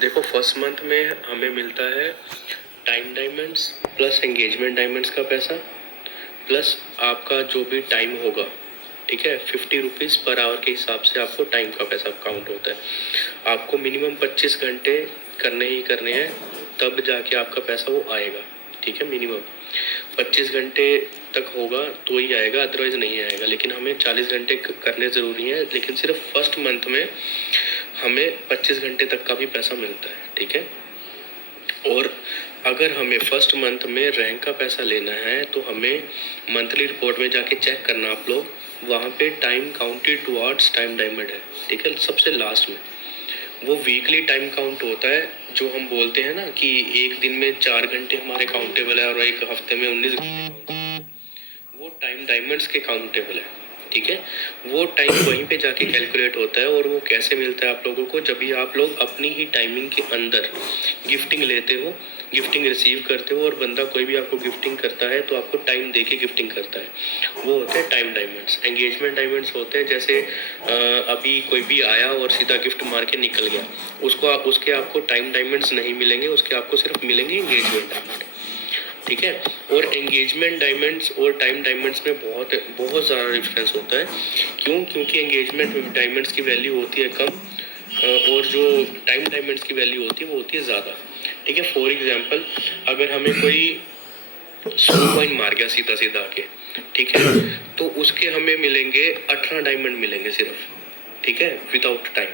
देखो first month में हमें मिलता है time diamonds plus engagement diamonds का पैसा प्लस आपका जो भी टाइम होगा, ठीक है। 50 रुपीज़ पर आवर के हिसाब से आपको टाइम का पैसा काउंट होता है। आपको मिनिमम 25 घंटे करने ही करने हैं, तब जाके आपका पैसा वो आएगा, ठीक है। मिनिमम 25 घंटे तक होगा तो ही आएगा, अदरवाइज नहीं आएगा। लेकिन हमें 40 घंटे करने ज़रूरी है, लेकिन सिर्फ फर्स्ट मंथ में हमें 25 घंटे तक का भी पैसा मिलता है, ठीक है। और अगर हमें फर्स्ट मंथ में रैंक का पैसा लेना है तो हमें मंथली रिपोर्ट में जाके चेक करना आप लोग, वहाँ पे time counted towards time diamond है, ठीक है, सबसे लास्ट में। वो वीकली टाइम काउंट होता है, जो हम बोलते हैं ना कि एक दिन में 4 घंटे हमारे काउंटेबल है और एक हफ्ते में 19 घंटे, वो टाइम डायमंड्स के काउंटेबल है, ठीक है। वो टाइम वहीं पे जाके कैलकुलेट होता है। और वो कैसे मिलता है आप लोगों को, जब भी आप लोग अपनी ही टाइमिंग के अंदर गिफ्टिंग लेते हो, गिफ्टिंग रिसीव करते हो, और बंदा कोई भी आपको गिफ्टिंग करता है तो आपको टाइम दे के गिफ्टिंग करता है, वो होते हैं टाइम डायमंड्स। एंगेजमेंट डायमंड्स होते हैं जैसे अभी कोई भी आया और सीधा गिफ्ट मार के निकल गया, उसके आपको टाइम डायमंड्स नहीं मिलेंगे, उसके आपको सिर्फ मिलेंगे एंगेजमेंट डायमंड, ठीक है। और एंगेजमेंट डायमंड्स और टाइम डायमंड्स में बहुत बहुत ज़्यादा डिफरेंस होता है। क्योंकि एंगेजमेंट डायमंड्स की वैल्यू होती है कम, और जो टाइम डायमंड्स की वैल्यू होती है वो होती है ज़्यादा, ठीक है। फॉर एग्जांपल, अगर हमें कोई 100 कॉइन मार गया सीधा सीधा आके, ठीक है, तो उसके हमें मिलेंगे 18 डायमंड मिलेंगे सिर्फ, ठीक है, विदाउट टाइम।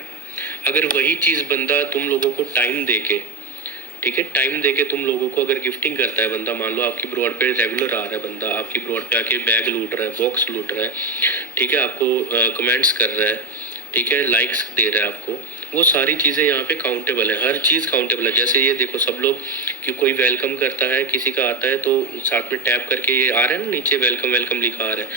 अगर वही चीज़ बंदा तुम लोगों को टाइम दे के, ठीक है, टाइम देके तुम लोगों को अगर गिफ्टिंग करता है बंदा, मान लो आपकी ब्रॉड पे रेगुलर आ रहा है बंदा, आपकी ब्रॉड पे आके बैग लूट रहा है, बॉक्स लूट रहा है, ठीक है, आपको कमेंट्स कर रहा है, ठीक है, लाइक्स दे रहा है आपको, वो सारी चीज़ें यहाँ पे काउंटेबल है, हर चीज़ काउंटेबल है। जैसे ये देखो सब लोग कि कोई वेलकम करता है, किसी का आता है तो साथ में टैप करके ये आ रहा है ना नीचे वेलकम वेलकम लिखा आ रहा है,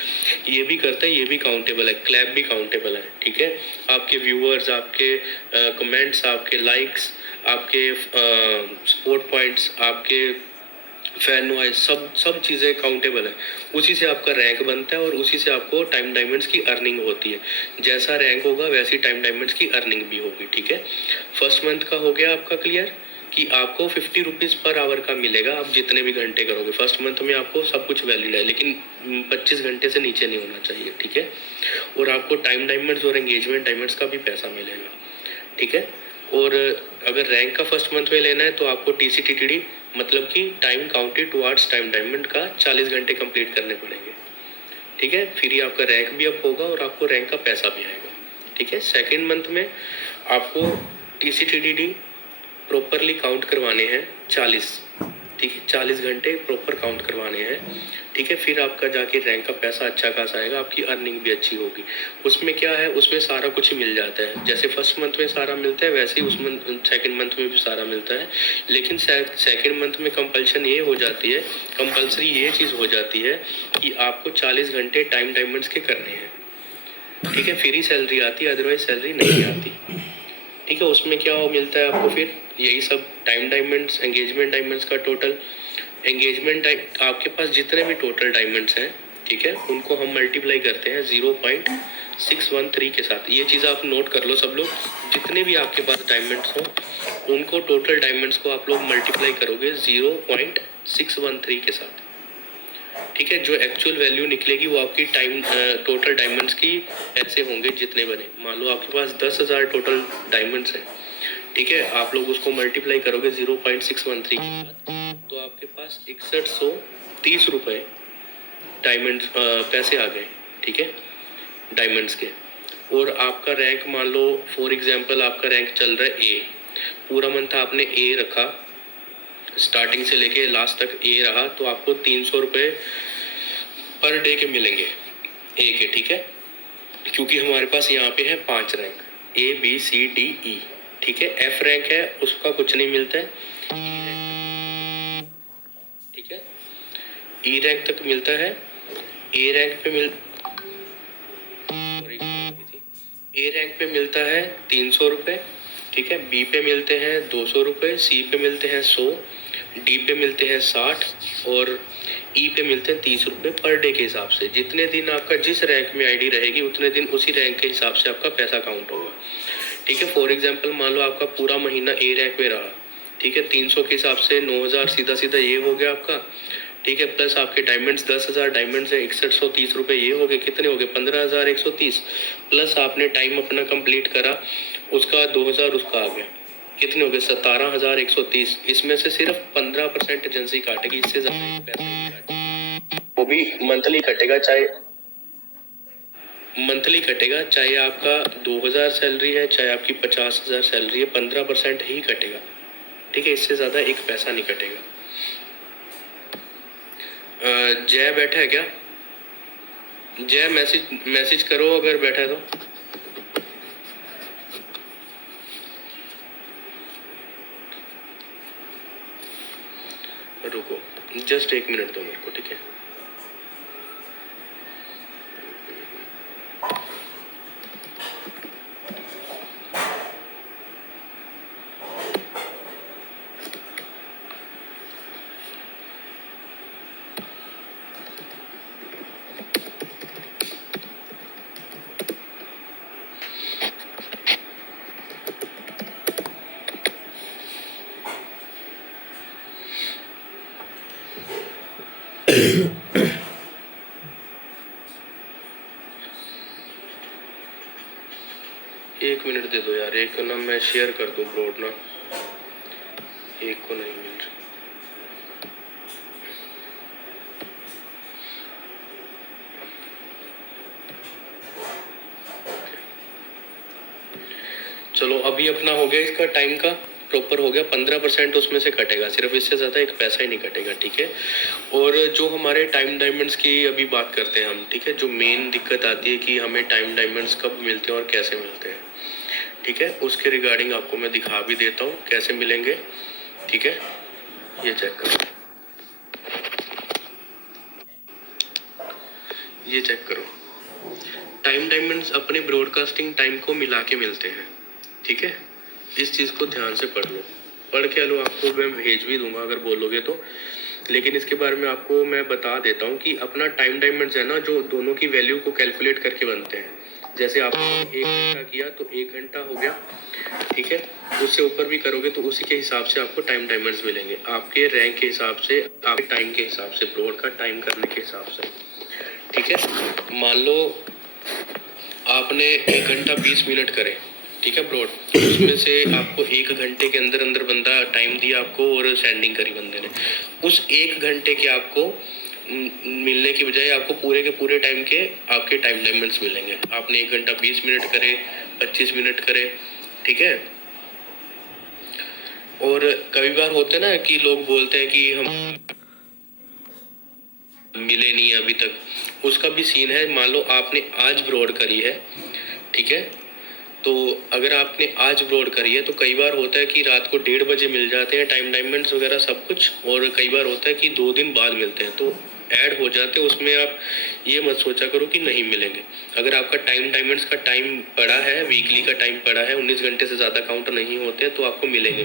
ये भी करता है, ये भी काउंटेबल है, क्लैप भी काउंटेबल है, ठीक है। आपके व्यूअर्स, आपके कमेंट्स, आपके लाइक्स, आपके सपोर्ट पॉइंट्स, आपके फैन वॉइस, सब चीज़ें काउंटेबल है। उसी से आपका रैंक बनता है और उसी से आपको टाइम डायमंड्स की अर्निंग होती है। जैसा रैंक होगा वैसी टाइम डायमंड्स की अर्निंग भी होगी, ठीक है। फर्स्ट मंथ का हो गया आपका क्लियर कि आपको 50 रुपीज़ पर आवर का मिलेगा, आप जितने भी घंटे करोगे। फर्स्ट मंथ में आपको सब कुछ वैलिड है, लेकिन 25 घंटे से नीचे नहीं होना चाहिए, ठीक है। और आपको टाइम डायमंड्स और एंगेजमेंट डायमंड्स का भी पैसा मिलेगा, ठीक है। और अगर रैंक का फर्स्ट मंथ में लेना है तो आपको TCTTD मतलब कि time counted towards time diamond का 40 घंटे कंप्लीट करने पड़ेंगे, ठीक है। फिर ही आपका रैंक भी अप होगा और आपको रैंक का पैसा भी आएगा, ठीक है। सेकेंड मंथ में आपको TCTTD प्रॉपरली काउंट करवाने हैं 40, ठीक है, 40 घंटे प्रॉपर काउंट करवाने हैं, ठीक है। फिर आपका जाके रैंक का पैसा अच्छा खासा आएगा, आपकी अर्निंग भी अच्छी होगी। उसमें क्या है, उसमें सारा कुछ ही मिल जाता है, जैसे फर्स्ट मंथ में सारा मिलता है वैसे ही उस सेकेंड मंथ में भी सारा मिलता है। लेकिन सेकेंड मंथ में कंपल्शन ये हो जाती है, कंपल्सरी ये चीज़ हो जाती है कि आपको 40 घंटे टाइम डायमंड्स के करने हैं, ठीक है, फिर ही सैलरी आती है, अदरवाइज सैलरी नहीं आती, ठीक है। उसमें क्या हो मिलता है आपको, फिर यही सब टाइम डायमंड्स, एंगेजमेंट डायमंड्स का टोटल, एंगेजमेंट आपके पास जितने भी टोटल डायमंड्स हैं, ठीक है, उनको हम मल्टीप्लाई करते हैं 0.613 के साथ। ये चीज़ आप नोट कर लो सब लोग, जितने भी आपके पास डायमंड्स हो उनको, टोटल डायमंड्स को आप लोग मल्टीप्लाई करोगे 0.613 के साथ, ठीक है। जो एक्चुअल वैल्यू निकलेगी वो आपकी टाइम टोटल डायमंड्स की ऐसे होंगे जितने बने। मान लो आपके पास 10,000 टोटल डायमंड्स हैं, ठीक है, आप लोग उसको मल्टीप्लाई करोगे 0.613 के साथ, तो आपके पास 6130 रुपये डायमंड पैसे आ गए, ठीक है, डायमंड्स के। और आपका रैंक मान लो फॉर एग्जांपल आपका रैंक चल रहा है A, पूरा मंथ आपने A रखा, स्टार्टिंग से लेके लास्ट तक A रहा, तो आपको 300 रुपये पर डे के मिलेंगे A के, ठीक है। क्योंकि हमारे पास यहाँ पे है 5 रैंक ABCDE, ठीक है। F रैंक है उसका कुछ नहीं मिलता है, ठीक है, E रैंक तक मिलता है। A रैंक पे A रैंक पे मिलता है 300 रुपये, ठीक है। B पे मिलते हैं 200 रुपये, C पे मिलते हैं 100, D पे मिलते हैं 60 और E पे मिलते हैं 30 रुपये पर डे के हिसाब से। जितने दिन आपका जिस रैंक में आईडी रहेगी उतने दिन उसी रैंक के हिसाब से आपका पैसा काउंट होगा, ठीक है। फॉर एग्जाम्पल मान लो आपका पूरा महीना ए रैंक में रहा, ठीक है, 300 के हिसाब से 9,000 सीधा सीधा ये हो गया आपका, ठीक है। प्लस आपके डायमंड्स 10,000 डायमंड्स है, 6130 रुपये ये हो गए, कितने हो गए 15,130। प्लस आपने टाइम अपना कंप्लीट करा, उसका 2,000 उसका आ गया, कितने हो गए 17,130। इसमें से सिर्फ 15% एजेंसी काटेगी, इससे ज्यादा पैसा नहीं काटेगी, वो भी मंथली कटेगा, चाहे आपका 2,000 सैलरी है, चाहे आपकी 50,000 सैलरी है, 15% ही कटेगा, ठीक है। इससे ज्यादा एक पैसा नहीं कटेगा। जय बैठा है क्या? जय मैसेज करो अगर बैठा है तो। रुको जस्ट 1 मिनट दो मेरे को, ठीक है। एक मिनट दे दो यार, एक ना मैं शेयर कर दूं ब्रॉड ना, एक को नहीं मिल रहा। चलो अभी अपना हो गया, इसका टाइम का प्रॉपर हो गया, 15% उसमें से कटेगा सिर्फ, इससे ज़्यादा एक पैसा ही नहीं कटेगा, ठीक है। और जो हमारे टाइम डायमंड्स की अभी बात करते हैं हम, ठीक है। जो मेन दिक्कत आती है कि हमें टाइम डायमंड्स कब मिलते हैं और कैसे मिलते हैं, ठीक है, उसके रिगार्डिंग आपको मैं दिखा भी देता हूँ कैसे मिलेंगे, ठीक है। ये चेक करो, ये चेक करो, टाइम डायमंड्स अपने ब्रॉडकास्टिंग टाइम को मिला के मिलते हैं, ठीक है। इस चीज़ को ध्यान से पढ़ लो, पढ़ के लो, आपको मैं भेज भी दूंगा अगर बोलोगे तो, लेकिन इसके बारे में आपको मैं बता देता हूँ कि अपना टाइम डायमंड्स है ना, जो दोनों की वैल्यू को कैलकुलेट करके बनते हैं। जैसे आपने 1 घंटा किया तो 1 घंटा हो गया, ठीक है। उससे ऊपर भी करोगे तो उसी के हिसाब से आपको टाइम डायमंड्स मिलेंगे, आपके रैंक के हिसाब से, आपके टाइम के हिसाब से, ब्रॉड का टाइम करने के हिसाब से, ठीक है। मान लो आपने 1 घंटा 20 मिनट करे, ठीक है ब्रॉड, उसमें से आपको 1 घंटे के अंदर अंदर बंदा टाइम दिया आपको और सेंडिंग करी बंदे ने, उस 1 घंटे के आपको मिलने की बजाय आपको पूरे के पूरे टाइम के आपके टाइम डायमंड्स मिलेंगे। आपने 1 घंटा 20 मिनट करे, 25 मिनट करे, ठीक है। और कई बार होता है ना कि लोग बोलते हैं कि हम मिले नहीं अभी तक, उसका भी सीन है। मान लो आपने आज ब्रॉड करी है, ठीक है, तो अगर आपने आज ब्रॉड करी है तो कई बार होता है कि रात को 1:30 बजे मिल जाते हैं टाइम डायमंड्स वगैरह सब कुछ, और कई बार होता है कि 2 दिन बाद मिलते हैं, तो ऐड हो जाते हैं उसमें। आप ये मत सोचा करो कि नहीं मिलेंगे। अगर आपका टाइम डायमंड्स का टाइम पड़ा है, वीकली का टाइम पड़ा है, 19 घंटे से ज़्यादा काउंट नहीं होते, तो आपको मिलेंगे,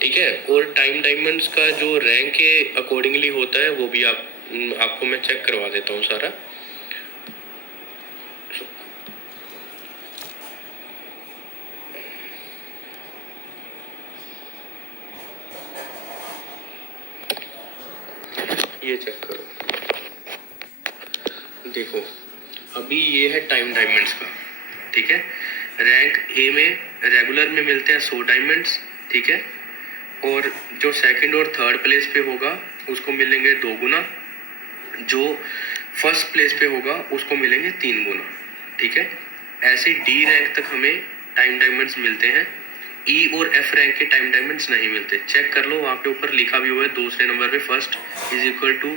ठीक है। और टाइम डायमंड्स का जो रैंक के अकॉर्डिंगली होता है वो भी आपको मैं चेक करवा देता हूँ सारा। ये चेक करो, देखो अभी ये है टाइम डायमंड्स का, ठीक है। रैंक ए में रेगुलर में मिलते हैं 100 डायमंड्स, ठीक है। और जो सेकंड और थर्ड प्लेस पे होगा उसको मिलेंगे 2 गुना, जो फर्स्ट प्लेस पे होगा उसको मिलेंगे 3 गुना, ठीक है। ऐसे डी रैंक तक हमें टाइम डायमंड्स मिलते हैं, ई और एफ रैंक के टाइम डायमंड्स नहीं मिलते। चेक कर लो, वहाँ पे ऊपर लिखा भी हुआ है दूसरे नंबर पे, first is equal to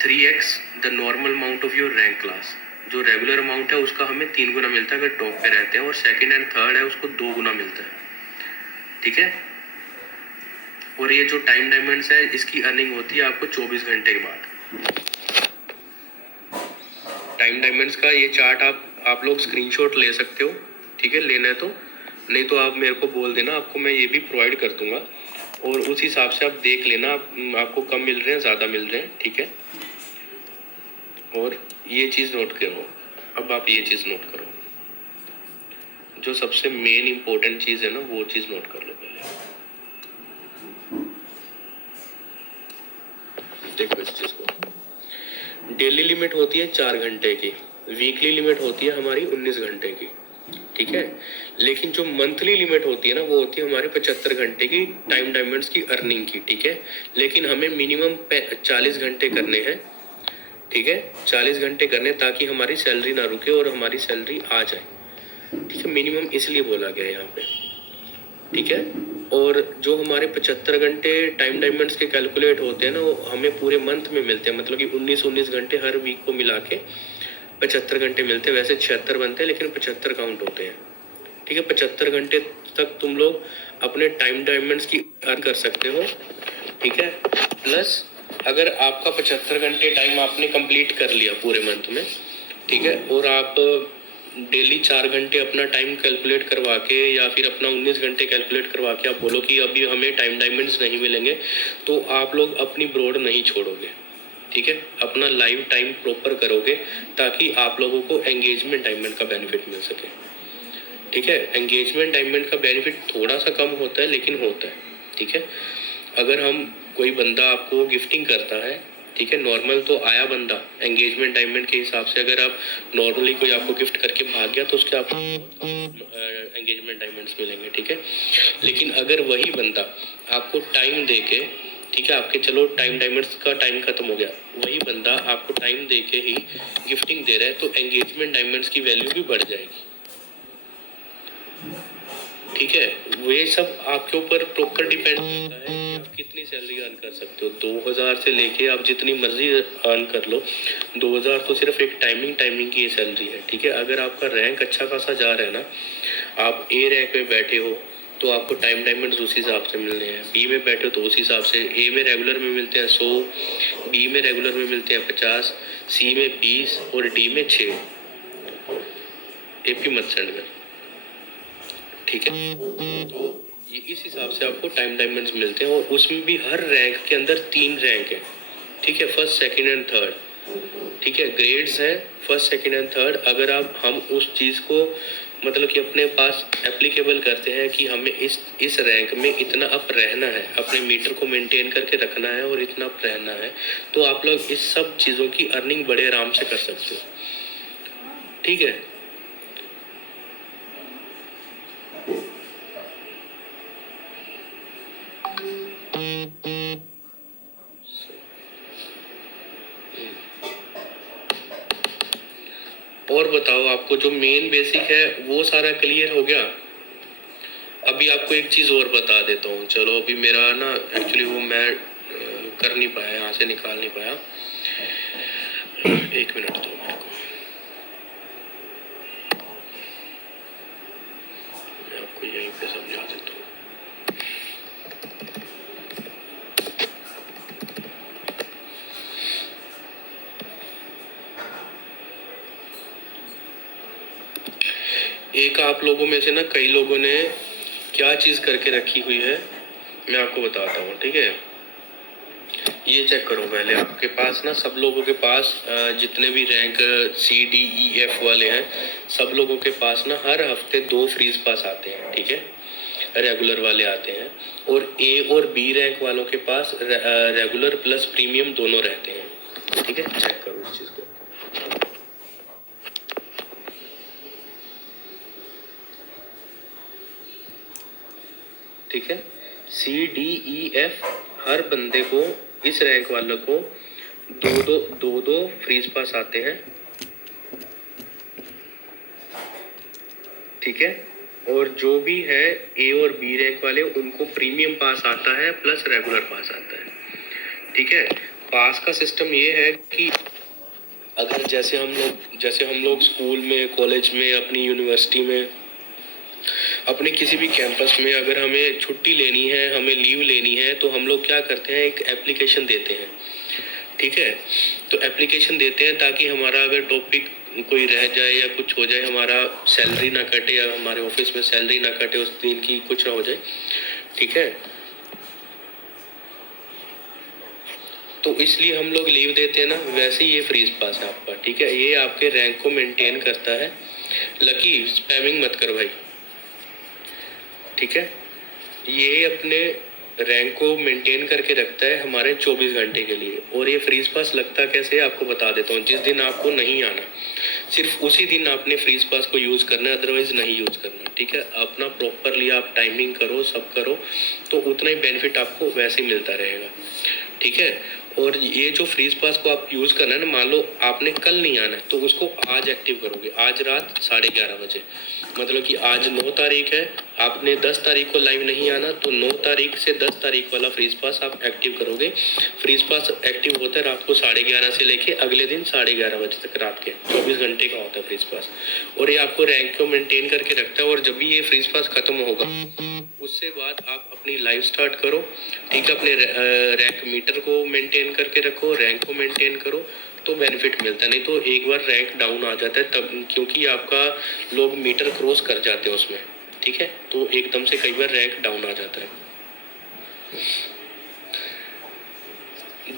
3x the normal amount of your rank class. जो रेगुलर अमाउंट है उसका हमें 3 गुना मिलता है अगर टॉप पे रहते हैं, और सेकंड एंड थर्ड है उसको 2 गुना मिलता है, ठीक है। और ये जो टाइम डायमंड्स है इसकी अर्निंग होती है आपको 24 घंटे के बाद। टाइम डायमंड्स का ये चार्ट आप लोग स्क्रीनशॉट ले सकते हो, ठीक है, लेना है तो, नहीं तो आप मेरे को बोल देना, आपको मैं ये भी प्रोवाइड कर दूंगा, और उस हिसाब से आप देख लेना आपको कम मिल रहे हैं ज़्यादा मिल रहे हैं, ठीक है। और ये चीज़ नोट करो, अब आप ये चीज़ नोट करो, जो सबसे मेन इम्पोर्टेंट चीज़ है ना, वो चीज़ नोट कर लो पहले। देखो इस चीज़ को, डेली लिमिट होती है 4 घंटे की, वीकली लिमिट होती है हमारी 19 घंटे की, ठीक है। लेकिन जो मंथली लिमिट होती है ना, वो होती है हमारे 75 घंटे की टाइम डायमंड्स की अर्निंग की, ठीक है। लेकिन हमें मिनिमम 40 घंटे करने हैं, ठीक है, 40 घंटे करने, ताकि हमारी सैलरी ना रुके और हमारी सैलरी आ जाए, ठीक है। मिनिमम इसलिए बोला गया है यहाँ पे, ठीक है। और जो हमारे 75 घंटे टाइम डायमंड्स के कैलकुलेट होते हैं ना, वो हमें पूरे मंथ में मिलते हैं, मतलब कि 19 घंटे हर वीक को मिला के 75 घंटे मिलते हैं। वैसे 76 बनते हैं, लेकिन 75 काउंट होते हैं, ठीक है। 75 घंटे तक तुम लोग अपने टाइम डायमंड्स की अर्न कर सकते हो, ठीक है। प्लस अगर आपका 75 घंटे टाइम आपने कंप्लीट कर लिया पूरे मंथ में, ठीक है, और आप डेली 4 घंटे अपना टाइम कैलकुलेट करवा के या फिर अपना 19 घंटे कैलकुलेट करवा के आप बोलो कि अभी हमें टाइम डायमंड्स नहीं मिलेंगे, तो आप लोग अपनी ब्रॉड नहीं छोड़ोगे, ठीक है। अपना लाइव टाइम प्रॉपर करोगे, ताकि आप लोगों को एंगेजमेंट डायमंड का बेनिफिट मिल सके, ठीक है। एंगेजमेंट डायमंड का बेनिफिट थोड़ा सा कम होता है, लेकिन होता है, ठीक है। अगर हम कोई बंदा आपको गिफ्टिंग करता है, ठीक है, नॉर्मल तो आया बंदा एंगेजमेंट डायमंड के हिसाब से, अगर आप नॉर्मली कोई आपको गिफ्ट करके भाग गया तो उसके आपको एंगेजमेंट डायमंड्स मिलेंगे, ठीक है। लेकिन अगर वही बंदा आपको टाइम दे के, ठीक है, आपके चलो टाइम डायमंड्स का टाइम खत्म हो गया, वही बंदा आपको टाइम दे के ही गिफ्टिंग दे रहा है, तो एंगेजमेंट डायमंड्स की वैल्यू भी बढ़ जाएगी, ठीक है। वे सब आपके ऊपर प्रॉपर डिपेंड करता है कि आप कितनी सैलरी अर्न कर सकते हो। 2000 से लेके आप जितनी मर्जी अर्न कर लो, 2000 तो सिर्फ एक टाइमिंग की सैलरी है, ठीक है। अगर आपका रैंक अच्छा खासा जा रहा है ना, आप ए रैंक में बैठे हो, तो आपको टाइम डायमंड्स उस हिसाब से मिलने हैं। बी में बैठे हो तो उस हिसाब से, ए में रेगुलर में मिलते हैं 100, बी में रेगुलर में मिलते हैं 50, सी में 20 और डी में 6। एपी मत सेंड कर, ठीक है। तो ये इस हिसाब से आपको टाइम डायमंड्स मिलते हैं, और उसमें भी हर रैंक के अंदर 3 रैंक है, ठीक है, फर्स्ट सेकंड एंड थर्ड, ठीक है। ग्रेड्स है फर्स्ट सेकंड एंड थर्ड। अगर हम उस चीज़ को मतलब कि अपने पास एप्लीकेबल करते हैं कि हमें इस रैंक में इतना अप रहना है, अपने मीटर को मेंटेन करके रखना है और इतना अप रहना है, तो आप लोग इस सब चीज़ों की अर्निंग बड़े आराम से कर सकते हो, ठीक है। और बताओ, आपको जो मेन बेसिक है वो सारा क्लियर हो गया। अभी आपको एक चीज़ और बता देता हूँ, चलो। अभी मेरा ना एक्चुअली वो मैं कर नहीं पाया, यहाँ से निकाल नहीं पाया, 1 मिनट दो मेरे को, मैं आपको यहीं पे समझा देता हूँ। एक आप लोगों में से ना कई लोगों ने क्या चीज़ करके रखी हुई है, मैं आपको बताता हूँ, ठीक है। ये चेक करो पहले, आपके पास ना सब लोगों के पास जितने भी रैंक CDEF वाले हैं, सब लोगों के पास ना हर हफ्ते 2 फ्रीज पास आते हैं, ठीक है, रेगुलर वाले आते हैं। और A और B रैंक वालों के पास रेगुलर प्लस प्रीमियम दोनों रहते हैं, ठीक है। चेक करो इस चीज़ को, ठीक है। CDEF हर बंदे को, इस रैंक वालों को दो फ्रीज पास आते हैं, ठीक है। और जो भी है A और B रैंक वाले, उनको प्रीमियम पास आता है प्लस रेगुलर पास आता है, ठीक है। पास का सिस्टम ये है कि अगर जैसे हम लोग स्कूल में, कॉलेज में, अपनी यूनिवर्सिटी में, अपने किसी भी कैंपस में अगर हमें छुट्टी लेनी है, हमें लीव लेनी है, तो हम लोग क्या करते हैं, एक एप्लीकेशन देते हैं, ठीक है। तो एप्लीकेशन देते हैं ताकि हमारा अगर टॉपिक कोई रह जाए या कुछ हो जाए, हमारा सैलरी ना कटे या हमारे ऑफिस में सैलरी ना कटे उस दिन की, कुछ ना हो जाए, ठीक है। तो इसलिए हम लोग लीव देते हैं ना। वैसे ये फ्रीज पास है आपका, ठीक है। ये आपके रैंक को मेंटेन करता है। लकी स्पैमिंग मत कर भाई, ठीक है। ये अपने रैंक को मेंटेन करके रखता है हमारे 24 घंटे के लिए। और ये फ्रीज पास लगता कैसे है आपको बता देता हूँ। जिस दिन आपको नहीं आना, सिर्फ उसी दिन आपने फ्रीज पास को यूज़ करना है, अदरवाइज नहीं यूज़ करना। ठीक है, अपना प्रॉपरली आप टाइमिंग करो, सब करो, तो उतना ही बेनिफिट आपको वैसे ही मिलता रहेगा। ठीक है। और ये जो फ्रीज पास को आप यूज़ करना है ना, मान लो आपने कल नहीं आना है तो उसको आज एक्टिव करोगे, आज रात 11:30 बजे। मतलब कि आज 9 तारीख है, आपने 10 तारीख को लाइव नहीं आना तो 9 तारीख से 10 तारीख वाला फ्रीज पास आप एक्टिव करोगे। फ्रीज पास एक्टिव होता है रात को 11:30 से लेके अगले दिन 11:30 बजे तक, रात के 24 घंटे का होता है फ्रीज पास। और ये आपको रैंक को मेंटेन करके रखता है। और जब भी ये फ्रीज पास खत्म होगा उससे बाद आप अपनी लाइव स्टार्ट करो। ठीक है, अपने रैंक मीटर को मेंटेन करके रखो, रैंक को मेंटेन करो, तो बेनिफिट मिलता है। नहीं तो एक बार रैंक डाउन आ जाता है तब, क्योंकि आपका लोग मीटर क्रॉस कर जाते हैं उसमें। ठीक है, तो एकदम से कई बार रैंक डाउन आ जाता है।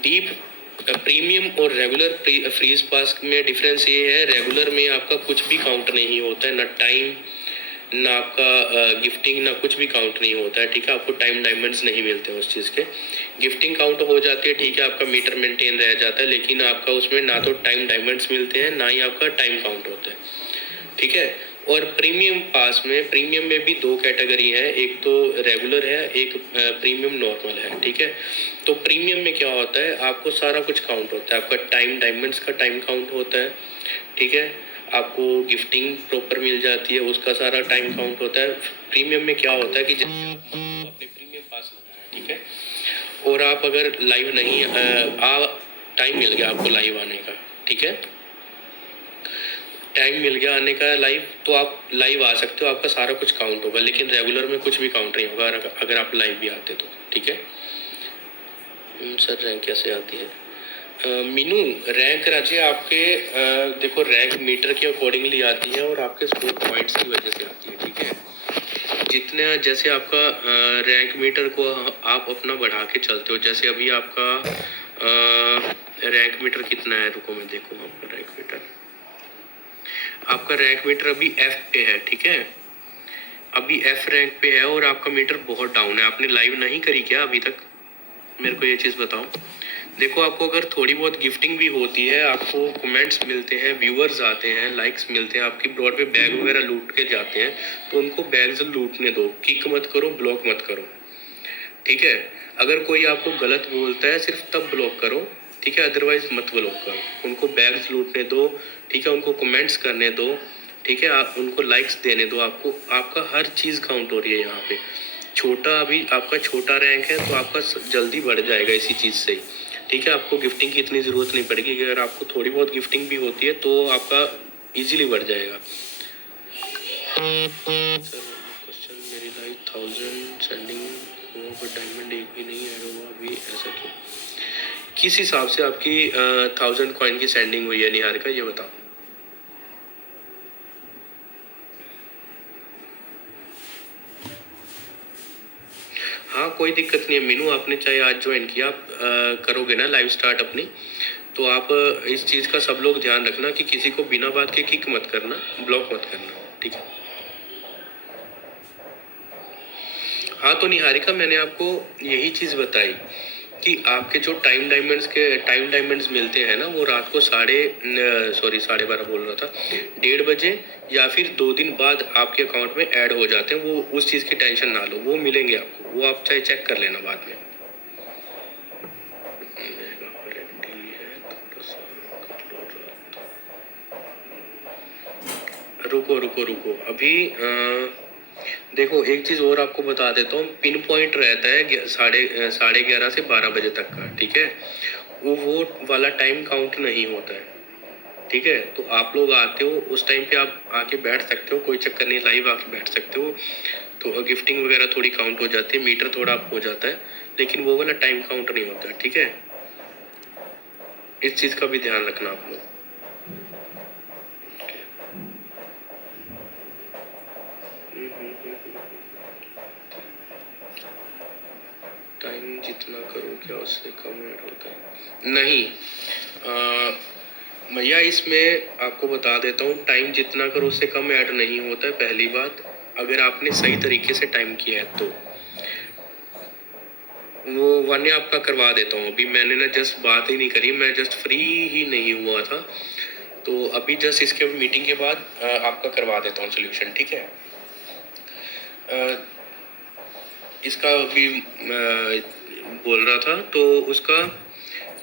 डीप प्रीमियम और रेगुलर फ्रीज पास में डिफरेंस ये है, रेगुलर में आपका कुछ भी काउंट नहीं होता है, ना टाइम, ना आपका गिफ्टिंग, ना कुछ भी काउंट नहीं होता है। ठीक है, आपको टाइम डायमंड्स नहीं मिलते हैं उस चीज़ के। गिफ्टिंग काउंट हो जाती है, ठीक है, आपका मीटर मेंटेन रह जाता है, लेकिन आपका उसमें ना तो टाइम डायमंड्स मिलते हैं, ना ही आपका टाइम काउंट होता है। ठीक है। और प्रीमियम पास में, प्रीमियम में भी दो कैटेगरी है, एक तो रेगुलर है, एक प्रीमियम नॉर्मल है। ठीक है, तो प्रीमियम में क्या होता है, आपको सारा कुछ काउंट होता है, आपका टाइम डायमंड्स का टाइम काउंट होता है। ठीक है, आपको गिफ्टिंग प्रॉपर मिल जाती है, उसका सारा टाइम काउंट होता है। प्रीमियम में क्या होता है कि जैसे आपने प्रीमियम पास लगाया, ठीक है, और आप अगर लाइव नहीं टाइम मिल गया आपको लाइव आने का, ठीक है, टाइम मिल गया आने का लाइव, तो आप लाइव आ सकते हो, आपका सारा कुछ काउंट होगा। लेकिन रेगुलर में कुछ भी काउंट नहीं होगा अगर आप लाइव भी आते तो। ठीक है। सर रैंक कैसे आती है? मीनू, रैंक राजे आपके देखो, रैंक मीटर के अकॉर्डिंगली आती है और आपके स्कोर पॉइंट्स की वजह से आती है। ठीक है, जितने जैसे आपका रैंक मीटर को आप अपना बढ़ा के चलते हो, जैसे अभी आपका रैंक मीटर कितना है, रुको मैं देखूँ आपका रैंक मीटर। आपका रैंक मीटर अभी एफ पे है। ठीक है, अभी एफ रैंक पे है और आपका मीटर बहुत डाउन है। आपने लाइव नहीं करी क्या अभी तक? मेरे को ये चीज़ बताओ। देखो, आपको अगर थोड़ी बहुत गिफ्टिंग भी होती है, आपको कमेंट्स मिलते हैं, व्यूअर्स आते हैं, लाइक्स मिलते हैं, आपकी ब्रॉड पे बैग वगैरह लूट के जाते हैं, तो उनको बैग्स लूटने दो, किक मत करो, ब्लॉक मत करो। ठीक है, अगर कोई आपको गलत बोलता है सिर्फ तब ब्लॉक करो। ठीक है, अदरवाइज मत ब्लॉक करो। उनको बैग्स लूटने दो। ठीक है, उनको कमेंट्स करने दो। ठीक है, आप उनको लाइक्स देने दो। आपको आपका हर चीज़ काउंट हो रही है यहाँ पे। छोटा, अभी आपका छोटा रैंक है तो आपका जल्दी बढ़ जाएगा इसी चीज़ से ही। ठीक है, आपको गिफ्टिंग की इतनी ज़रूरत नहीं पड़ेगी। अगर आपको थोड़ी बहुत गिफ्टिंग भी होती है तो आपका इजीली बढ़ जाएगा। सर क्वेश्चन, मेरी लाइफ 1000 सेंडिंग हुआ पर डायमंड एक भी नहीं ऐड हुआ अभी, ऐसा क्यों? किस हिसाब से आपकी 1000 कॉइन की सेंडिंग हुई है निहारिका, ये बताओ। हाँ, कोई दिक्कत नहीं है मीनू, आपने चाहे आज ज्वाइन किया, आप करोगे ना लाइव स्टार्ट अपनी, तो आप इस चीज़ का सब लोग ध्यान रखना कि किसी को बिना बात के किक मत करना, ब्लॉक मत करना। ठीक है। हाँ, तो निहारिका, मैंने आपको यही चीज़ बताई कि आपके जो टाइम डायमंड्स मिलते हैं ना, वो रात को 12:30 बोल रहा था, 1:30 बजे या फिर 2 दिन बाद आपके अकाउंट में ऐड हो जाते हैं। वो उस चीज़ की टेंशन ना लो, वो मिलेंगे आपको, वो आप चाहे चेक कर लेना बाद में। रुको रुको रुको, अभी देखो, एक चीज़ और आपको बता देता हूँ। पिन पॉइंट रहता है 11:30 से 12 बजे तक का। ठीक है, वो वाला टाइम काउंट नहीं होता है। ठीक है, तो आप लोग आते हो उस टाइम पे, आप आके बैठ सकते हो, कोई चक्कर नहीं, लाइव आके बैठ सकते हो। तो गिफ्टिंग वगैरह थोड़ी काउंट हो जाती है, मीटर थोड़ा अप हो जाता है, लेकिन वो वाला टाइम काउंट नहीं होता है। ठीक है, इस चीज़ का भी ध्यान रखना आप लोग। टाइम जितना करो क्या उससे कम ऐड होता है? नहीं भैया, इसमें आपको बता देता हूँ, टाइम जितना करो उससे कम ऐड नहीं होता है, पहली बात। अगर आपने सही तरीके से टाइम किया है तो वो वन आपका करवा देता हूँ। अभी मैंने ना जस्ट बात ही नहीं करी, मैं जस्ट फ्री ही नहीं हुआ था, तो अभी जस्ट इसके मीटिंग के बाद आपका करवा देता हूँ सोल्यूशन, ठीक है। इसका अभी बोल रहा था, तो उसका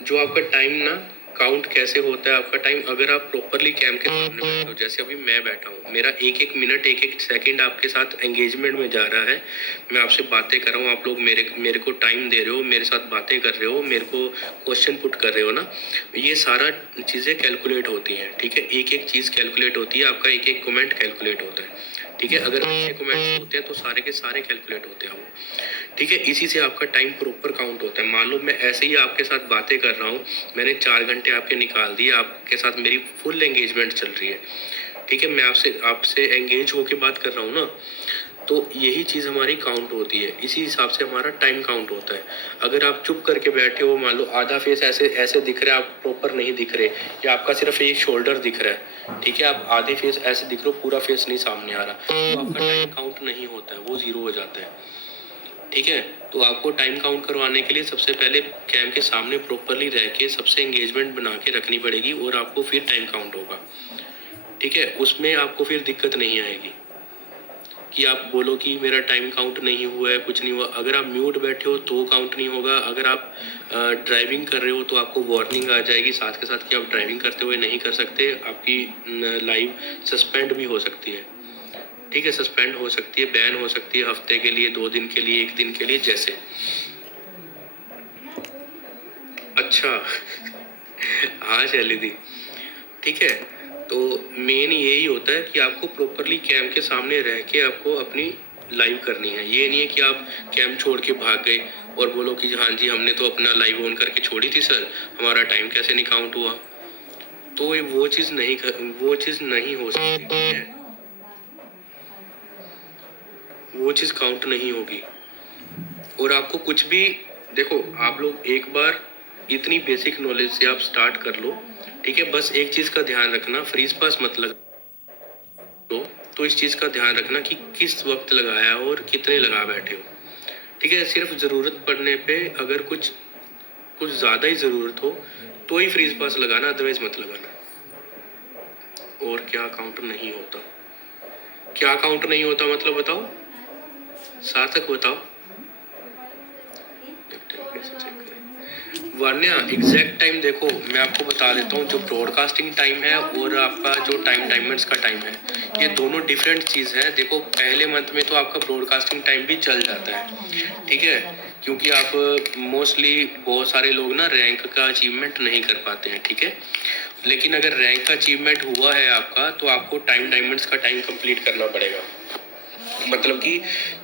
जो आपका टाइम ना काउंट कैसे होता है आपका टाइम, अगर आप प्रॉपरली कैम के सामने बैठे हो, जैसे अभी मैं बैठा हूँ, मेरा एक एक मिनट एक एक सेकंड आपके साथ एंगेजमेंट में जा रहा है, मैं आपसे बातें कर रहा हूँ, आप लोग मेरे को टाइम दे रहे हो, मेरे साथ बातें कर रहे हो, मेरे को क्वेश्चन पुट कर रहे हो ना, ये सारा चीज़ें कैलकुलेट होती हैं, ठीक है। एक एक चीज़ कैलकुलेट होती है, आपका एक एक कमेंट कैलकुलेट होता है, ठीक है। अगर अच्छे कमेंट्स होते हैं तो सारे के सारे कैलकुलेट होते हैं वो, ठीक है। इसी से आपका टाइम प्रॉपर काउंट होता है। मान लो मैं ऐसे ही आपके साथ बातें कर रहा हूँ, मैंने 4 घंटे आपके निकाल दिए, आपके साथ मेरी फुल एंगेजमेंट चल रही है, ठीक है। मैं आपसे आपसे एंगेज होके बात कर रहा हूँ ना, तो यही चीज़ हमारी काउंट होती है, इसी हिसाब से हमारा टाइम काउंट होता है। अगर आप चुप करके बैठे हो, मान लो आधा फेस ऐसे ऐसे दिख रहा है, आप प्रॉपर नहीं दिख रहे, या आपका सिर्फ एक शोल्डर दिख रहा है, ठीक है, आप आधे फेस ऐसे दिख रहे हो, पूरा फेस नहीं सामने आ रहा, तो आपका टाइम काउंट नहीं होता है, वो ज़ीरो हो जाता है, ठीक है। तो आपको टाइम काउंट करवाने के लिए सबसे पहले कैम के सामने प्रॉपरली रह के सबसे एंगेजमेंट बना के रखनी पड़ेगी, और आपको फिर टाइम काउंट होगा, ठीक है। उसमें आपको फिर दिक्कत नहीं आएगी कि आप बोलो कि मेरा टाइम काउंट नहीं हुआ है, कुछ नहीं हुआ। अगर आप म्यूट बैठे हो तो काउंट नहीं होगा, अगर आप ड्राइविंग कर रहे हो तो आपको वार्निंग आ जाएगी साथ के साथ कि आप ड्राइविंग करते हुए नहीं कर सकते, आपकी लाइव सस्पेंड भी हो सकती है, ठीक है। सस्पेंड हो सकती है, बैन हो सकती है, हफ्ते के लिए, 2 दिन के लिए, 1 दिन के लिए, जैसे। अच्छा हाँ शैली दी, ठीक है। तो मेन यही होता है कि आपको प्रॉपरली कैम के सामने रह के आपको अपनी लाइव करनी है। ये नहीं है कि आप कैम छोड़ के भाग गए और बोलो कि हाँ जी हमने तो अपना लाइव ऑन करके छोड़ी थी सर, हमारा टाइम कैसे नहीं काउंट हुआ। तो वो चीज़ नहीं हो सकती, ठीक है। वो चीज़ काउंट नहीं होगी। और आपको कुछ भी, देखो आप लोग एक बार इतनी बेसिक नॉलेज से आप स्टार्ट कर लो, ठीक है। बस एक चीज़ का ध्यान रखना, फ्रीज पास मत लगा तो इस चीज़ का ध्यान रखना कि किस वक्त लगाया और कितने लगा बैठे हो, ठीक है। सिर्फ ज़रूरत पड़ने पे अगर कुछ कुछ ज़्यादा ही ज़रूरत हो तो ही फ्रीज पास लगाना, अदरवाइज मत लगाना। और क्या काउंट नहीं होता, क्या काउंट नहीं होता मतलब बताओ, सार्थक बताओ। वरना एग्जैक्ट टाइम देखो, मैं आपको बता देता हूँ, जो ब्रॉडकास्टिंग टाइम है और आपका जो टाइम डायमंड्स का टाइम है, ये दोनों डिफरेंट चीज़ है। देखो पहले मंथ में तो आपका ब्रॉडकास्टिंग टाइम भी चल जाता है, ठीक है, क्योंकि आप मोस्टली बहुत सारे लोग ना रैंक का अचीवमेंट नहीं कर पाते हैं, ठीक है। लेकिन अगर रैंक का अचीवमेंट हुआ है आपका, तो आपको टाइम डायमंड्स का टाइम कंप्लीट करना पड़ेगा। मतलब कि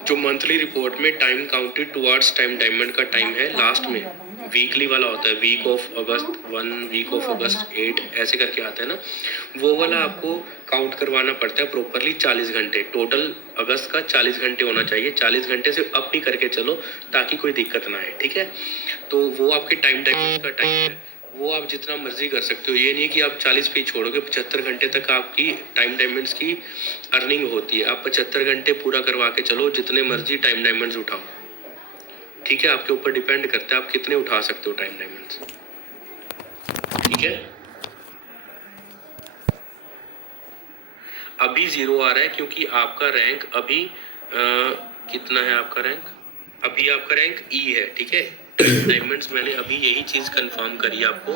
जो मंथली रिपोर्ट में time counted towards time diamond का टाइम है, लास्ट में वीकली वाला होता है, week of August 1, week of August 8, ऐसे करके आता है ना, वो वाला आपको काउंट करवाना पड़ता है प्रॉपरली 40 घंटे। टोटल अगस्त का 40 घंटे होना चाहिए, 40 घंटे से अप ही करके चलो ताकि कोई दिक्कत ना आए, ठीक है। तो वो आपके टाइम डायमंड का टाइम है, वो आप जितना मर्जी कर सकते हो। ये नहीं कि आप 40 पे छोड़ोगे, 75 घंटे तक आपकी टाइम डायमंड्स की अर्निंग होती है। आप 75 घंटे पूरा करवा के चलो, जितने मर्जी टाइम डायमंड्स उठाओ, ठीक है। आपके ऊपर डिपेंड करता है आप कितने उठा सकते हो टाइम डायमंड्स, ठीक है। अभी 0 आ रहा है क्योंकि आपका रैंक अभी कितना है आपका रैंक, अभी आपका रैंक ई है, ठीक है। डायमंड्स मैंने अभी यही चीज़ कंफर्म करी आपको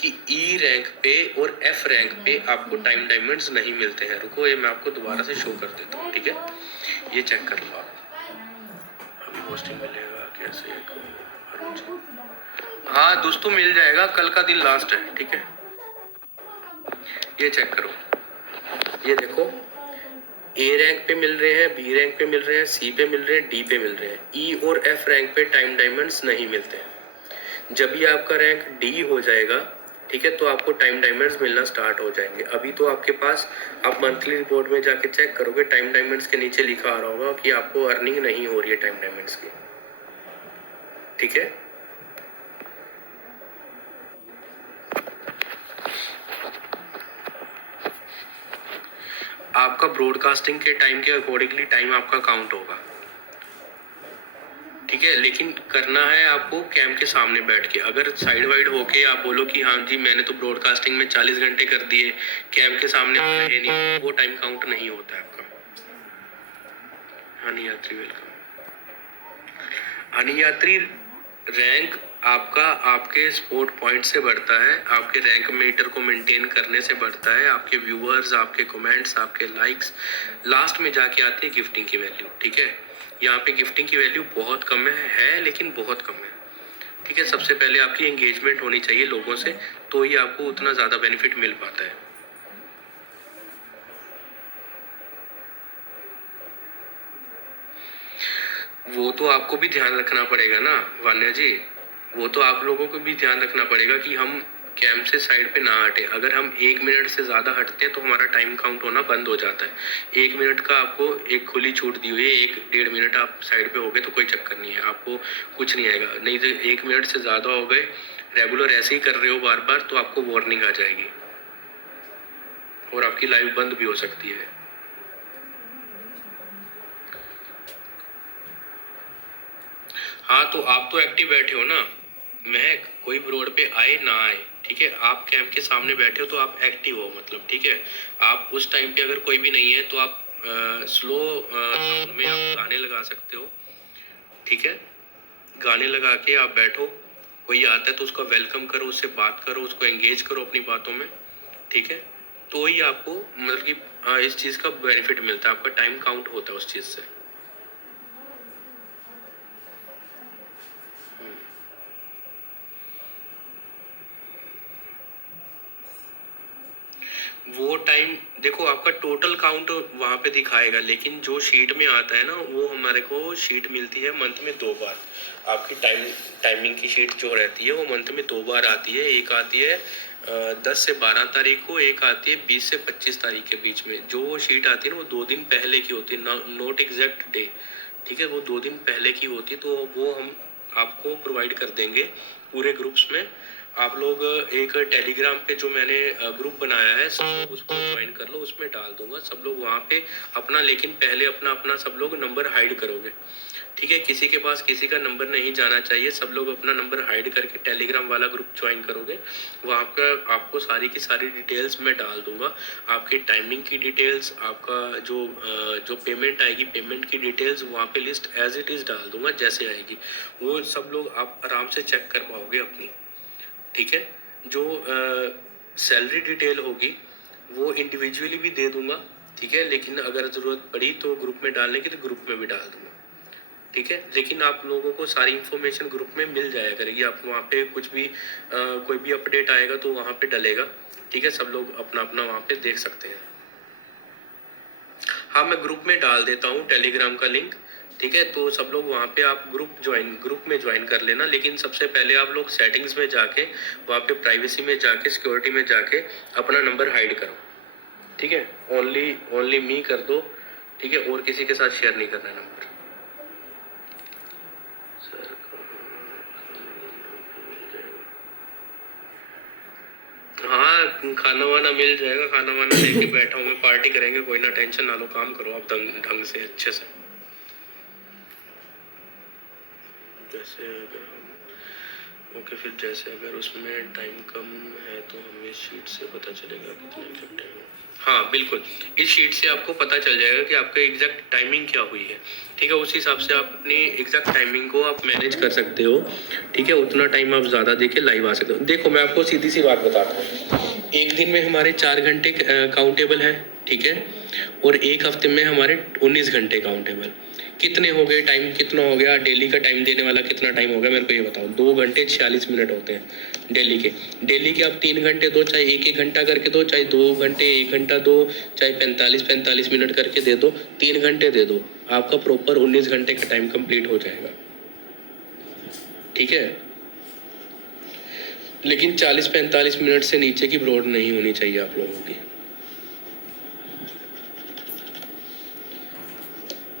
कि ई रैंक पे और एफ रैंक पे आपको टाइम डायमंड्स नहीं मिलते हैं। रुको ये मैं आपको दोबारा से शो कर देता हूँ, ठीक है, ये चेक कर लो आप। अभी होस्टिंग मिलेगा कैसे, हाँ दोस्तों मिल जाएगा, कल का दिन लास्ट है, ठीक है। ये चेक करो, ये देखो, ए रैंक पे मिल रहे हैं, बी रैंक पे मिल रहे हैं, सी पे मिल रहे हैं, डी पे मिल रहे हैं। ई और एफ रैंक पे टाइम डायमंड्स नहीं मिलते हैं। जब भी आपका रैंक डी हो जाएगा, ठीक है, तो आपको टाइम डायमंड्स मिलना स्टार्ट हो जाएंगे। अभी तो आपके पास, आप मंथली रिपोर्ट में जाके चेक करोगे, टाइम डायमंड्स के नीचे लिखा आ रहा होगा कि आपको अर्निंग नहीं हो रही है टाइम डायमंड्स की, ठीक है। आपका ब्रॉडकास्टिंग के टाइम के अकॉर्डिंगली टाइम आपका काउंट होगा, ठीक है। लेकिन करना है आपको कैम के सामने बैठ के। अगर साइड वाइड होके आप बोलो कि हाँ जी मैंने तो ब्रॉडकास्टिंग में 40 घंटे कर दिए, कैम के सामने है नहीं, वो टाइम काउंट नहीं होता है आपका। हानि यात्री वेलकम। हानि यात्री रैंक आपका आपके स्पोर्ट पॉइंट से बढ़ता है, आपके रैंक मीटर को मेंटेन करने से बढ़ता है, आपके व्यूअर्स, आपके कमेंट्स, आपके लाइक्स, लास्ट में जाके आती है गिफ्टिंग की वैल्यू, ठीक है। यहाँ पे गिफ्टिंग की वैल्यू बहुत कम है लेकिन बहुत कम है, ठीक है। सबसे पहले आपकी एंगेजमेंट होनी चाहिए लोगों से, तो ही आपको उतना ज़्यादा बेनिफिट मिल पाता है। वो तो आपको भी ध्यान रखना पड़ेगा ना वान्या जी, वो तो आप लोगों को भी ध्यान रखना पड़ेगा कि हम कैंप से साइड पे ना हटे। अगर हम 1 मिनट से ज़्यादा हटते हैं तो हमारा टाइम काउंट होना बंद हो जाता है। 1 मिनट का आपको एक खुली छूट दी हुई है, 1-1.5 मिनट आप साइड पे हो गए तो कोई चक्कर नहीं है, आपको कुछ नहीं आएगा। नहीं तो 1 मिनट से ज़्यादा हो गए, रेगुलर ऐसे ही कर रहे हो बार बार, तो आपको वार्निंग आ जाएगी और आपकी लाइव बंद भी हो सकती है। हाँ तो आप तो एक्टिव बैठे हो ना महक, कोई भी रोड पे आए ना आए, ठीक है। आप कैंप के सामने बैठे हो तो आप एक्टिव हो, मतलब ठीक है। आप उस टाइम पे अगर कोई भी नहीं है तो आप स्लो साउंड में आप गाने लगा सकते हो, ठीक है। गाने लगा के आप बैठो, कोई आता है तो उसका वेलकम करो, उससे बात करो, उसको एंगेज करो अपनी बातों में, ठीक है। तो ही आपको मतलब कि इस चीज़ का बेनिफिट मिलता है, आपका टाइम काउंट होता है उस चीज़ से। वो टाइम देखो आपका टोटल काउंट वहाँ पे दिखाएगा, लेकिन जो शीट में आता है ना, वो हमारे को शीट मिलती है मंथ में 2 बार। आपकी टाइमिंग की शीट जो रहती है वो मंथ में 2 बार आती है। एक आती है 10 से 12 तारीख को, एक आती है 20 से 25 तारीख के बीच में। जो वो शीट आती है ना वो 2 दिन पहले की होती है, नॉट एग्जैक्ट डे, ठीक है। वो 2 दिन पहले की होती है, तो वो हम आपको प्रोवाइड कर देंगे पूरे ग्रुप्स में। आप लोग एक टेलीग्राम पे जो मैंने ग्रुप बनाया है, सब लोग उसको ज्वाइन कर लो, उसमें डाल दूंगा सब लोग वहाँ पे अपना, लेकिन पहले अपना अपना सब लोग नंबर हाइड करोगे, ठीक है। किसी के पास किसी का नंबर नहीं जाना चाहिए, सब लोग अपना नंबर हाइड करके टेलीग्राम वाला ग्रुप ज्वाइन करोगे। वहाँ का आपको सारी की सारी डिटेल्स मैं डाल दूंगा, आपकी टाइमिंग की डिटेल्स, आपका जो पेमेंट आएगी पेमेंट की डिटेल्स वहाँ पे लिस्ट एज इट इज़ डाल दूंगा, जैसे आएगी वो सब लोग आप आराम से चेक कर पाओगे अपनी, ठीक है। जो सैलरी डिटेल होगी वो इंडिविजुअली भी दे दूंगा, ठीक है। लेकिन अगर ज़रूरत पड़ी तो ग्रुप में डालने की तो ग्रुप में भी डाल दूंगा, ठीक है। लेकिन आप लोगों को सारी इन्फॉर्मेशन ग्रुप में मिल जाया करेगी, आप वहाँ पे कुछ भी कोई भी अपडेट आएगा तो वहाँ पे डलेगा, ठीक है। सब लोग अपना अपना वहाँ पे देख सकते हैं। हाँ मैं ग्रुप में डाल देता हूँ टेलीग्राम का लिंक, ठीक है। तो सब लोग वहाँ पे आप ग्रुप में ज्वाइन कर लेना। लेकिन सबसे पहले आप लोग सेटिंग्स में जाके, वहाँ पे प्राइवेसी में जाके, सिक्योरिटी में जाके अपना नंबर हाइड करो, ठीक है। ओनली मी कर दो, ठीक है, और किसी के साथ शेयर नहीं करना नंबर। हाँ खाना वाना मिल जाएगा, खाना वाना लेके बैठा हूँ मैं, पार्टी करेंगे, कोई ना टेंशन ना लो, काम करो आप ढंग से अच्छे से। जैसे अगर हम ओके, फिर जैसे अगर उसमें टाइम कम है तो हमें शीट से पता चलेगा कितना एग्जैक्ट टाइम है। हाँ बिल्कुल, इस शीट से आपको पता चल जाएगा कि आपका एग्जैक्ट टाइमिंग क्या हुई है, ठीक है। उस हिसाब से आप अपनी एग्जैक्ट टाइमिंग को आप मैनेज कर सकते हो, ठीक है। उतना टाइम आप ज़्यादा देके लाइव आ सकते हो। देखो मैं आपको सीधी सी बात बताता हूँ, एक दिन में हमारे 4 घंटे काउंटेबल है, ठीक है। और एक हफ्ते में हमारे 19 घंटे काउंटेबल। कितने हो गए, टाइम कितना हो गया, डेली का टाइम देने वाला कितना टाइम हो गया मेरे को ये बताओ। 2 घंटे 46 मिनट होते हैं डेली के आप 3 घंटे दो, चाहे एक एक घंटा करके दो, चाहे 2 घंटे 1 घंटा दो, चाहे 45-45 मिनट करके दे दो, 3 घंटे दे दो, आपका प्रॉपर 19 घंटे का टाइम कंप्लीट हो जाएगा, ठीक है। लेकिन 40-45 मिनट से नीचे की ब्रॉड नहीं होनी चाहिए आप लोगों की।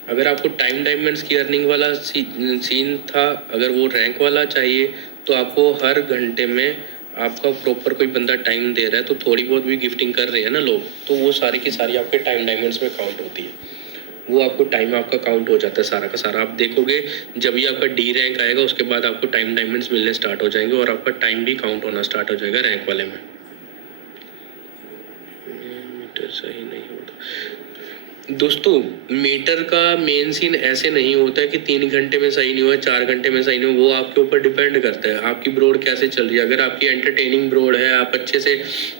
अगर आपको टाइम डायमंड्स की अर्निंग वाला सीन था, अगर वो रैंक वाला चाहिए तो आपको हर घंटे में आपका प्रॉपर कोई बंदा टाइम दे रहा है तो थोड़ी बहुत भी गिफ्टिंग कर रहे हैं ना लोग, तो वो सारी की सारी आपके टाइम डायमंड्स में काउंट होती है। वो आपको टाइम आपका काउंट हो जाता है सारा का सारा। आप देखोगे जब भी आपका डी रैंक आएगा उसके बाद आपको टाइम डायमंड्स मिलने स्टार्ट हो जाएंगे और आपका टाइम भी काउंट होना स्टार्ट हो जाएगा रैंक वाले में। मीटर सही नहीं होता दोस्तों। मीटर का मेन सीन ऐसे नहीं होता है कि 3 घंटे में सही नहीं हुआ, 4 घंटे में सही नहीं हुआ। वो आपके ऊपर डिपेंड करता है आपकी ब्रॉड कैसे चल रही है। अगर आपकी एंटरटेनिंग ब्रॉड है, आप अच्छे से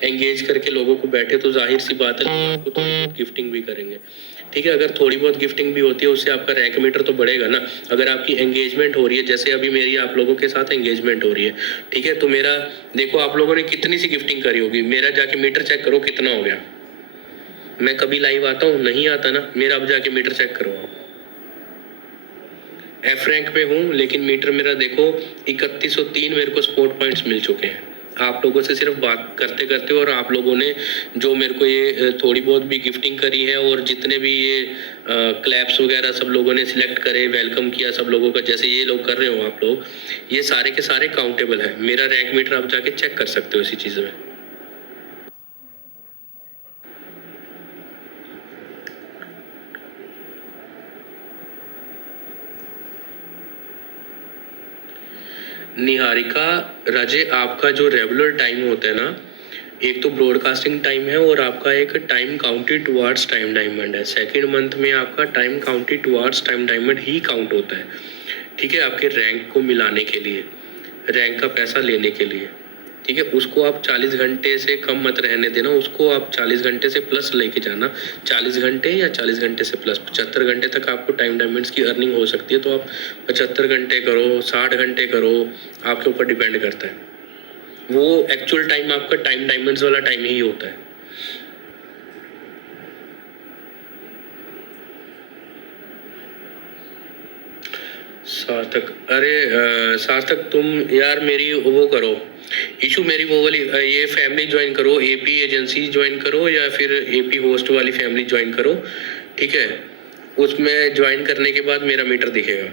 एंगेज करके लोगों को बैठे, तो जाहिर सी बात है लोग आपको थोड़ी बहुत गिफ्टिंग भी करेंगे। ठीक है, अगर थोड़ी बहुत गिफ्टिंग भी होती है उससे आपका रैंक मीटर तो बढ़ेगा ना। अगर आपकी एंगेजमेंट हो रही है, जैसे अभी मेरी आप लोगों के साथ एंगेजमेंट हो रही है, ठीक है, तो मेरा देखो आप लोगों ने कितनी सी गिफ्टिंग करी होगी, मेरा जाके मीटर चेक करो कितना हो गया। मैं कभी लाइव आता हूँ? नहीं आता ना। मेरा अब जाके मीटर चेक करो आप। एफ रैंक पे हूँ लेकिन मीटर मेरा देखो 3103 मेरे को स्पोर्ट पॉइंट्स मिल चुके हैं आप लोगों से सिर्फ बात करते करते। और आप लोगों ने जो मेरे को ये थोड़ी बहुत भी गिफ्टिंग करी है और जितने भी ये क्लैप्स वगैरह सब लोगों ने सिलेक्ट करे, वेलकम किया सब लोगों का, जैसे ये लोग कर रहे हो आप लोग, ये सारे के सारे काउंटेबल है। मेरा रैंक मीटर आप जाके चेक कर सकते हो इसी चीज़ में। निहारिका राजे, आपका जो रेगुलर टाइम होता है ना, एक तो ब्रॉडकास्टिंग टाइम है और आपका एक time counted towards time diamond है। सेकंड मंथ में आपका time counted towards time diamond ही काउंट होता है। ठीक है, आपके रैंक को मिलाने के लिए, रैंक का पैसा लेने के लिए। ठीक है, उसको आप 40 घंटे से कम मत रहने देना, उसको आप 40 घंटे से प्लस लेके जाना। 40 घंटे या 40 घंटे से प्लस 75 घंटे तक आपको टाइम डायमंड्स की अर्निंग हो सकती है। तो आप 75 घंटे करो, 60 घंटे करो, आपके ऊपर डिपेंड करता है। वो एक्चुअल टाइम आपका टाइम डायमंड्स वाला टाइम ही होता है। सार्थक, अरे सार्थक तुम यार मेरी वो करो इशू, मेरी वो वाली ये फैमिली ज्वाइन करो, एपी एजेंसी ज्वाइन करो या फिर एपी होस्ट वाली फैमिली ज्वाइन करो। ठीक है, उसमें ज्वाइन करने के बाद मेरा मीटर दिखेगा।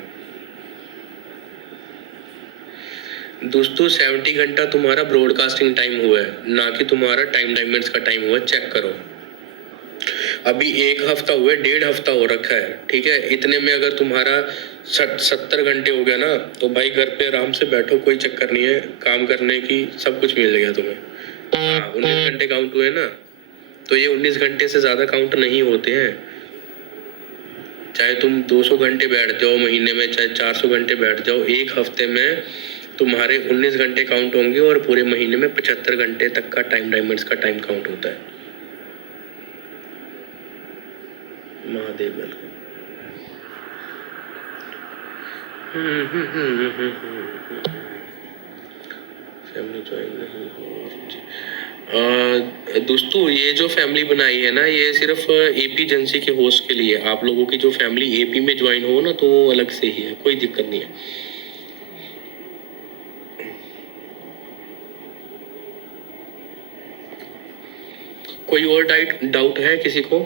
दोस्तों 70 घंटा तुम्हारा ब्रॉडकास्टिंग टाइम हुआ है, ना कि तुम्हारा टाइम डायमंड्स का टाइम हुआ है। चेक करो, अभी 1 हफ्ता हुआ है, 1.5 हफ्ता हो रखा है। ठीक है, इतने में अगर तुम्हारा 70 घंटे हो गया ना, तो भाई घर पे आराम से बैठो, कोई चक्कर नहीं है काम करने की, सब कुछ मिल गया तुम्हें। हाँ, 19 घंटे काउंट हुए ना, तो ये 19 घंटे से ज्यादा काउंट नहीं होते हैं। चाहे तुम 200 घंटे बैठ जाओ महीने में, चाहे 400 घंटे बैठ जाओ, 1 हफ्ते में तुम्हारे 19 घंटे काउंट होंगे और पूरे महीने में 75 घंटे तक का टाइम डायमंड्स का टाइम काउंट होता है। महादेव वेलकम। फैमिली ज्वाइन नहीं हो। दोस्तों ये जो फैमिली बनाई है ना, ये सिर्फ एपी एजेंसी के होस्ट के लिए। आप लोगों की जो फैमिली एपी में ज्वाइन हो ना, तो वो अलग से ही है, कोई दिक्कत नहीं है। कोई और डाउट है किसी को?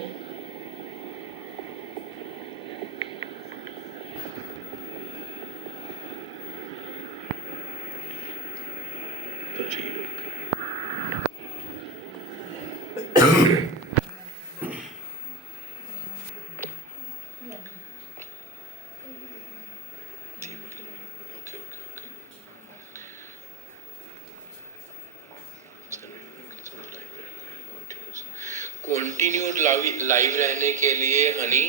तो ठीक है। कंटिन्यू लाइव रहने के लिए हनी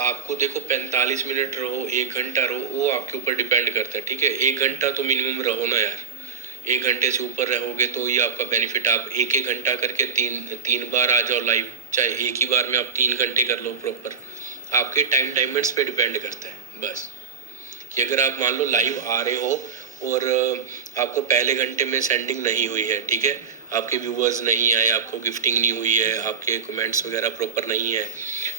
आपको देखो 45 मिनट रहो, 1 घंटा रहो, वो आपके ऊपर डिपेंड करता है। ठीक है, 1 घंटा तो मिनिमम रहो ना यार। 1 घंटे से ऊपर रहोगे तो ये आपका बेनिफिट। आप एक एक घंटा करके तीन बार आ जाओ लाइव, चाहे एक ही बार में आप 3 घंटे कर लो प्रॉपर, आपके टाइम डायमंड्स पे डिपेंड करता है बस। कि अगर आप मान लो लाइव आ रहे हो और आपको पहले घंटे में सेंडिंग नहीं हुई है, ठीक है, आपके व्यूवर्स नहीं आए, आपको गिफ्टिंग नहीं हुई है, आपके कमेंट्स वगैरह प्रॉपर नहीं है,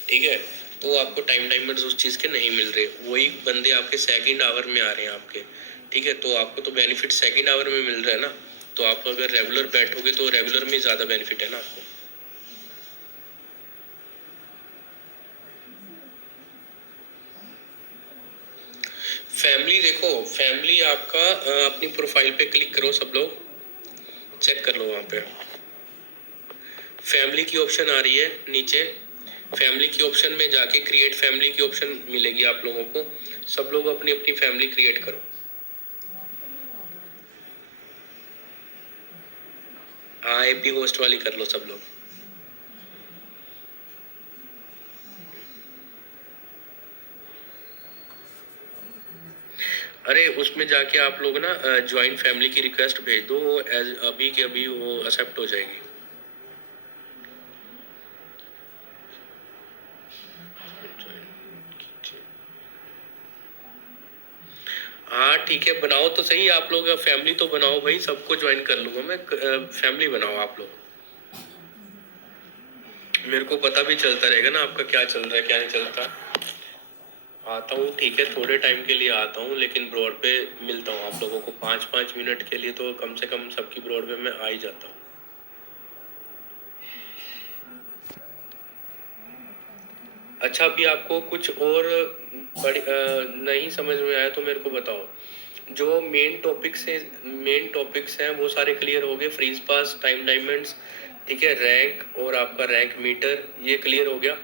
ठीक है, तो आपको टाइम डायमंड्स उस चीज़ के नहीं मिल रहे। वही बंदे आपके सेकंड आवर में आ रहे हैं आपके, ठीक है, तो आपको तो बेनिफिट सेकंड आवर में मिल रहा है ना। तो आप अगर रेगुलर बैठोगे तो रेगुलर में ज़्यादा बेनिफिट है ना आपको। फैमिली देखो, फैमिली आपका अपनी प्रोफाइल पे क्लिक करो सब लोग, चेक कर लो वहाँ पे। फैमिली की ऑप्शन आ रही है नीचे, फैमिली की ऑप्शन में जाके क्रिएट फैमिली की ऑप्शन मिलेगी आप लोगों को। सब लोग अपनी अपनी फैमिली क्रिएट करो। हाँ, एपी होस्ट वाली कर लो सब लोग। अरे उसमें जाके आप लोग ना ज्वाइंट फैमिली की रिक्वेस्ट भेज दो, वो अभी के अभी वो एक्सेप्ट हो जाएगी। हाँ ठीक है, बनाओ तो सही आप लोग, फैमिली तो बनाओ भाई, सबको ज्वाइन कर लूंगा मैं। फैमिली बनाओ आप लोग, मेरे को पता भी चलता रहेगा ना आपका क्या चल रहा है क्या नहीं चलता। आता हूँ ठीक है, थोड़े टाइम के लिए आता हूँ, लेकिन ब्रॉड पे मिलता हूँ आप लोगों को 5-5 मिनट के लिए, तो कम से कम सबकी ब्रॉड पे मैं आ ही जाता हूँ। अच्छा, अभी आपको कुछ और नहीं समझ में आया तो मेरे को बताओ। जो मेन टॉपिक्स हैं वो सारे क्लियर हो गए, फ्रीज पास, टाइम डायमंड्स, ठीक है, रैंक और आपका रैंक मीटर, ये क्लियर हो गया।